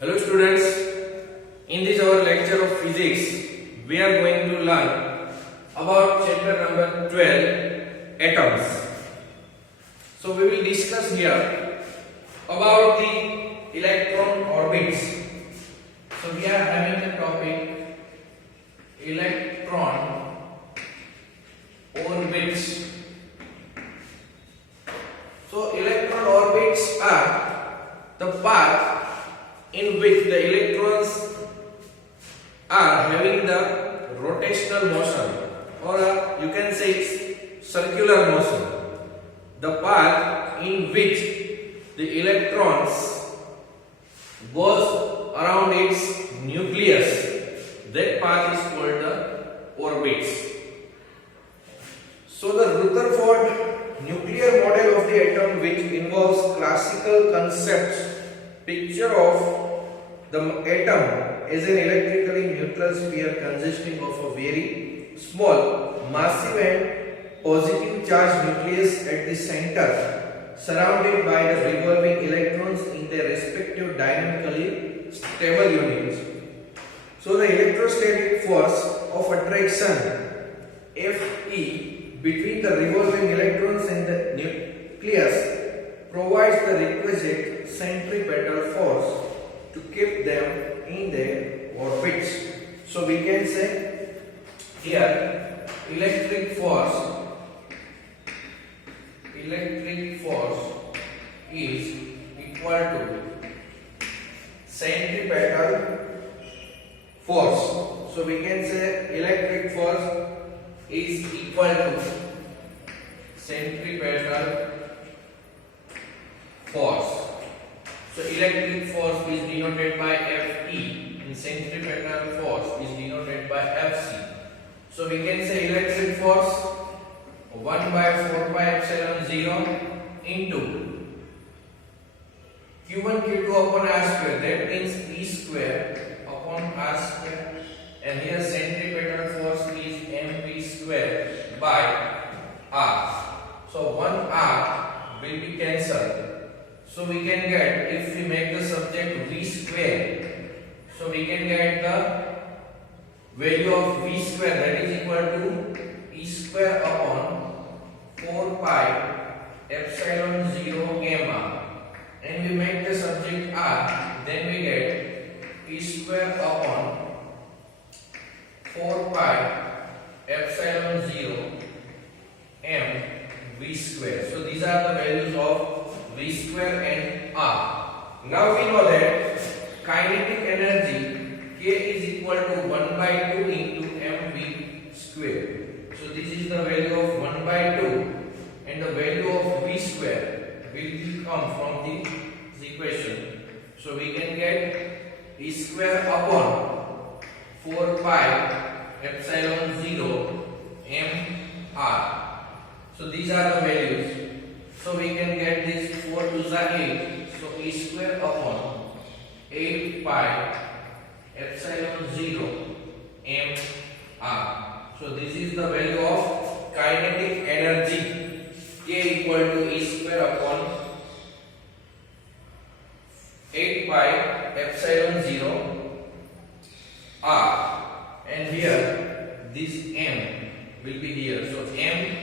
Hello students, in this our lecture of physics, we are going to learn about chapter number 12, atoms. So we will discuss here about the electron orbits. So we are having the topic electron orbits. So electron orbits are the path in which the electrons are having the rotational motion, or you can say circular motion. The path in which the electrons goes around its nucleus, that path is called the orbits. So the Rutherford nuclear model of the atom, which involves classical concepts, picture of the atom as an electrically neutral sphere consisting of a very small, massive and positive charged nucleus at the center, surrounded by the revolving electrons in their respective dynamically stable units. So the electrostatic force of attraction Fe between the revolving electrons and the nucleus provides the requisite centripetal force to keep them in their orbits. So we can say here electric force is equal to centripetal force. So we can say electric force is equal to centripetal force. So electric force is denoted by Fe and centripetal force is denoted by Fc. So we can say electric force 1 by 4 pi epsilon 0 into Q1 Q2 upon R square, that means E square upon R square, and here centripetal force is mv square by R. So 1R will be cancelled. So we can get, if we make the subject v square, so we can get the value of v square, that is equal to E square upon 4 pi epsilon 0 gamma, and we make the subject r, then we get E square upon 4 pi epsilon 0 m v square. So these are the values of v square and r. Now we know that kinetic energy K is equal to 1 by 2 into mv square. So this is the value of 1 by 2, and the value of v square will come from this equation. So we can get E square upon 4 pi epsilon 0 mr. So these are the values. So we can get this 4 to the 8. So E square upon 8 pi epsilon 0 mr. So this is the value of kinetic energy, K equal to E square upon 8 pi epsilon 0 r. And here this m will be here. So m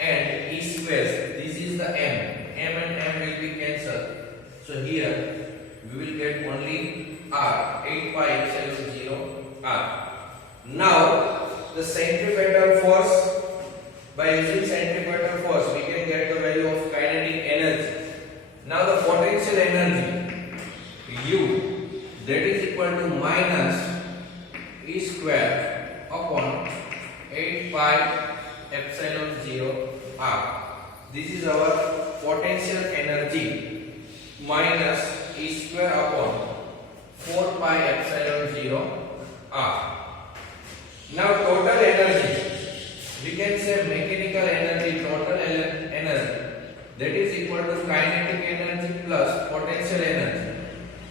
and E squares, this is the m and m will be cancelled. So here we will get only r, 8 pi epsilon 0 r. Now the centripetal force, by using centripetal force we can get the value of kinetic energy. Now the potential energy U, that is equal to minus E square upon 8 pi epsilon 0 r. This is our potential energy, minus E square upon 4 pi epsilon 0 r. Now total energy, we can say mechanical energy, total energy, that is equal to kinetic energy plus potential energy.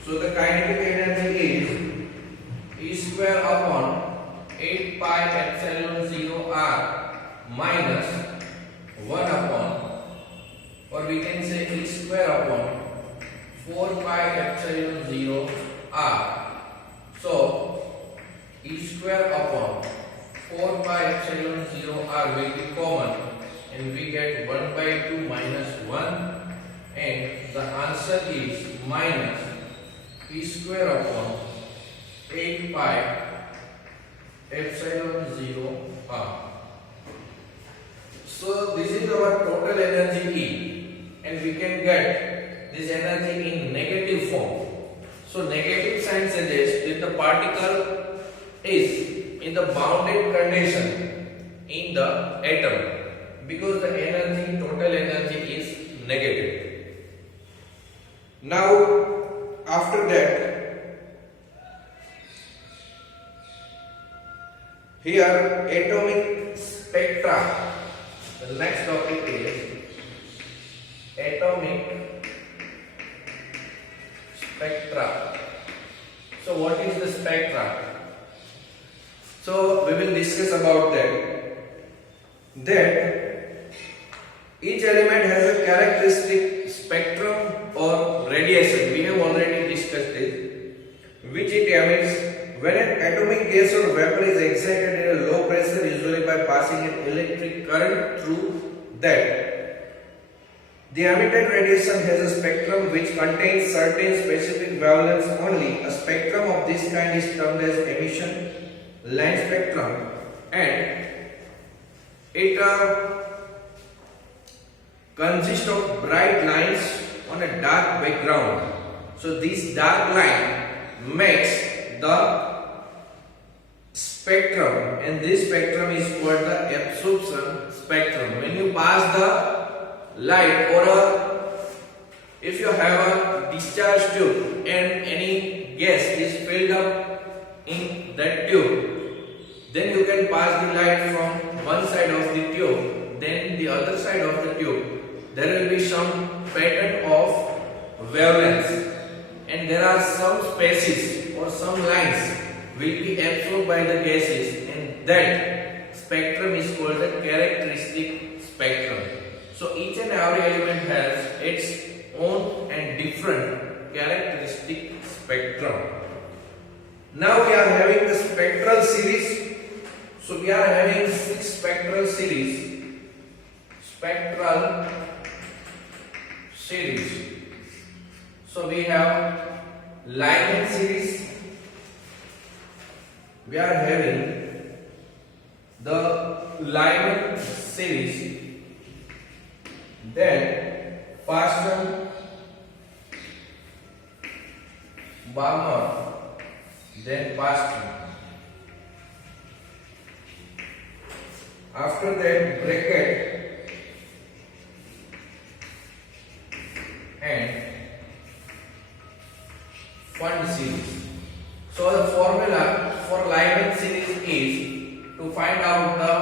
So the kinetic energy is E square upon 8 pi epsilon 0 r minus 1 upon, or we can say E square upon 4 pi epsilon 0 R. So E square upon 4 pi epsilon 0 R will be common, and we get 1 by 2 minus 1, and the answer is minus P square upon 8 pi epsilon 0 R. So this is our total energy E, and we can get this energy in negative form. So negative sign suggests that the particle is in the bounded condition in the atom, because the energy, total energy is negative. Now after that, here atomic spectra. The next topic is atomic spectra. So what is the spectra? So we will discuss about that each element has a characteristic spectrum or radiation. We have already discussed it, which it emits when an atomic gas or vapor is excited at a low pressure, usually by passing an electric current through that. The emitted radiation has a spectrum which contains certain specific wavelengths only. A spectrum of this kind is termed as emission line spectrum, and it consists of bright lines on a dark background. So this dark line makes the spectrum, and this spectrum is called the absorption spectrum. When you pass the light, or if you have a discharge tube and any gas is filled up in that tube, then you can pass the light from one side of the tube, then the other side of the tube. There will be some pattern of wavelengths, and there are some spaces or some lines will be absorbed by the gases, and that spectrum is called the characteristic spectrum. So each and every element has its own and different characteristic spectrum. Now we are having the spectral series. So we are having 6 spectral series. Spectral series. So we have Lyman series. We are having the Lyman series. Then Parsons, Balmer, then Parsons. After that, Brackett and Fund series. So the formula for Lyman series is to find out the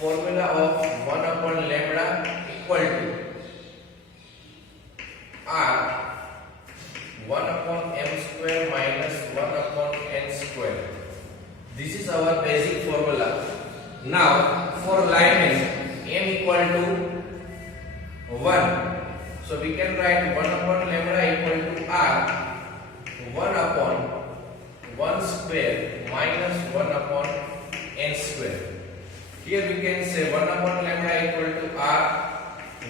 formula of 1 upon lambda equal to R 1 upon m square minus 1 upon n square. This is our basic formula. Now for Lyman, m equal to 1. So we can write 1 upon lambda equal to R 1 upon 1 square minus 1 upon n square. Here we can say 1 upon lambda equal to R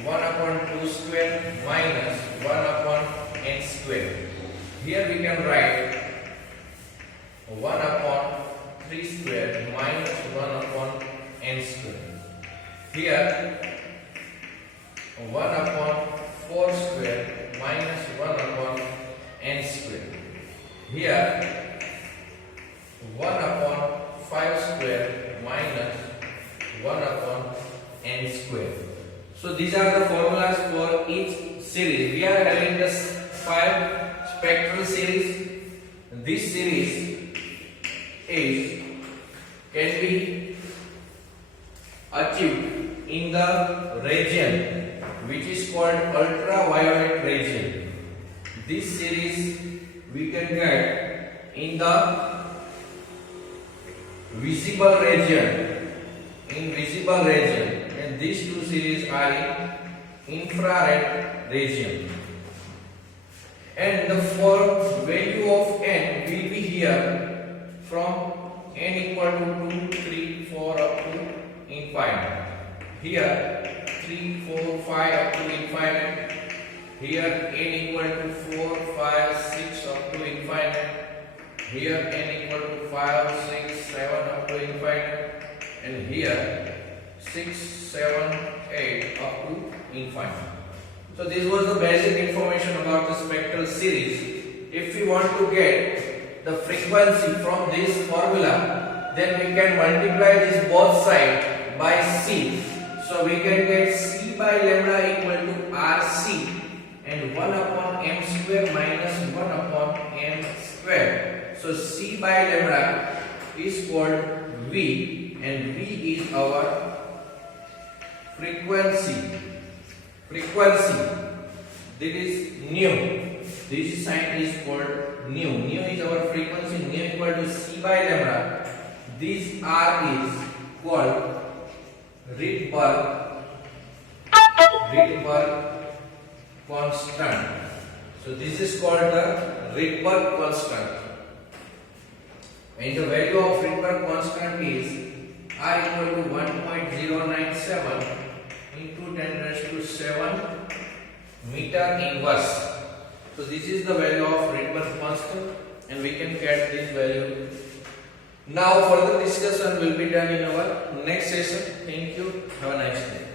1 upon 2 square minus 1 upon n square. Here we can write 1 upon 3 square minus 1 upon n square. Here 1 upon 4 square minus 1 upon n square. Here 1 upon 5 square minus 1 upon n square. So these are the formulas for each series. We are having this 5 spectral series. This series can be achieved in the region which is called ultraviolet region. This series we can get in the visible region, and these two series are in infrared region. and the for value of n will be here from n equal to 2, 3, 4 up to infinite. Here 3, 4, 5 up to infinite. Here n equal to 4, 5, 6 up to infinite. Here n equal to 5, 6, 7 up to infinite. And here 6, 7, 8 up to infinite. So this was the basic information about the spectral series. If we want to get the frequency from this formula, then we can multiply this both sides by C. So we can get C by lambda equal to RC and 1 upon m square minus 1 upon m square. So C by lambda is called V, and V is our frequency. This is nu. This sign is called nu. Nu is our frequency. Nu equal to C by lambda. This R is called Rydberg constant. So this is called the Rydberg constant. And the value of Rydberg constant is R equal to 1.097 into 10 raised to 7 meter inverse. So this is the value of Rydberg constant, and we can get this value. Now further discussion will be done in our next session. Thank you. Have a nice day.